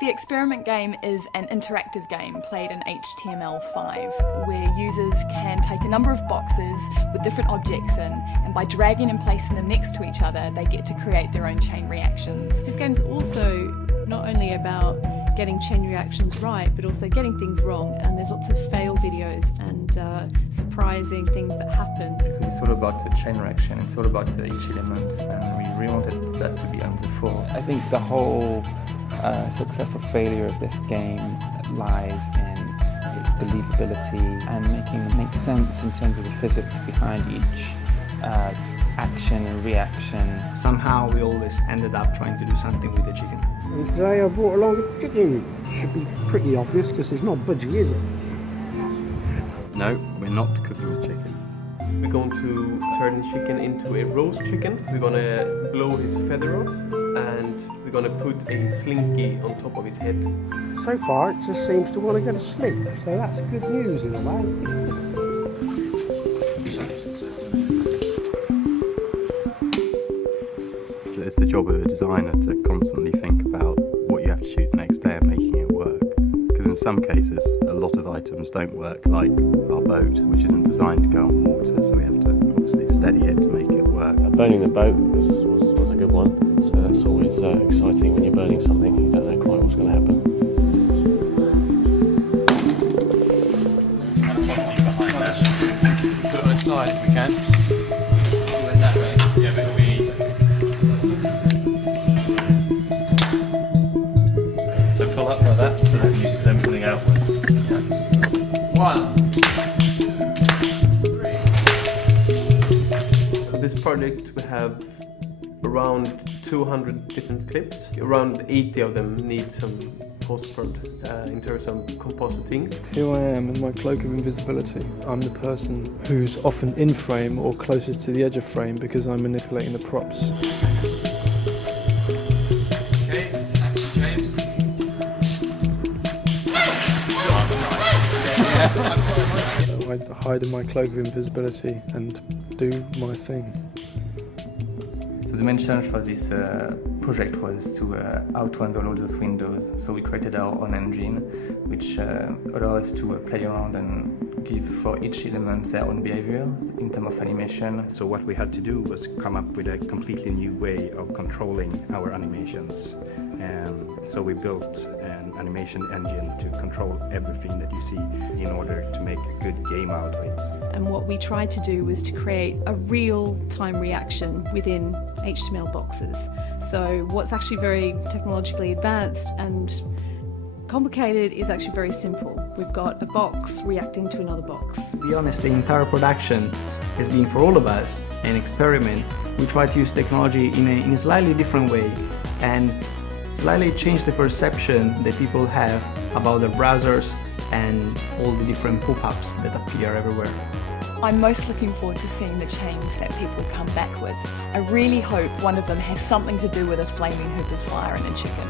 The Experiment game is an interactive game played in HTML5 where users can take a number of boxes with different objects in, and by dragging and placing them next to each other they get to create their own chain reactions. This game's also not only about getting chain reactions right but also getting things wrong, and there's lots of fail videos and surprising things that happen. It's all about the chain reaction, it's all about each element, and we really wanted that to be on the fore. I think the whole success or failure of this game lies in its believability and making it make sense in terms of the physics behind each action and reaction. Somehow we always ended up trying to do something with the chicken. And today I brought along a chicken. Should be pretty obvious because it's not budgie, is it? No, we're not cooking the chicken. We're going to turn the chicken into a roast chicken. We're going to blow his feather off and we're going to put a slinky on top of his head. So far it just seems to want to go to sleep, so that's good news in a way. It's the job of a designer to constantly think about what you have to shoot the next day and making it work. Because in some cases, a lot of items don't work, like our boat, which isn't designed to go on water, so we have to obviously steady it to make it work. Burning the boat was a good one, so that's always exciting when you're burning something, you don't know quite what's going to happen. Put it on its side if we can. Went that way. Yeah, but So pull up like that, so that you're then pulling outwards. Yeah. 1, 2, 3. For this project we have around 200 different clips. Around 80 of them need some post-prod in terms of compositing. Here I am in my cloak of invisibility. I'm the person who's often in frame or closest to the edge of frame because I'm manipulating the props. Okay, action James. So I hide in my cloak of invisibility and do my thing. So the main challenge for this project was to outrender all those windows. So we created our own engine, which allows us to play around and give for each element their own behavior in terms of animation. So what we had to do was come up with a completely new way of controlling our animations. So we built an animation engine to control everything that you see in order to make a good game out of it. And what we tried to do was to create a real-time reaction within HTML boxes. So what's actually very technologically advanced and complicated is actually very simple. We've got a box reacting to another box. To be honest, the entire production has been, for all of us, an experiment. We try to use technology in a slightly different way and slightly change the perception that people have about their browsers and all the different pop-ups that appear everywhere. I'm most looking forward to seeing the chains that people come back with. I really hope one of them has something to do with a flaming hoop of fire and a chicken.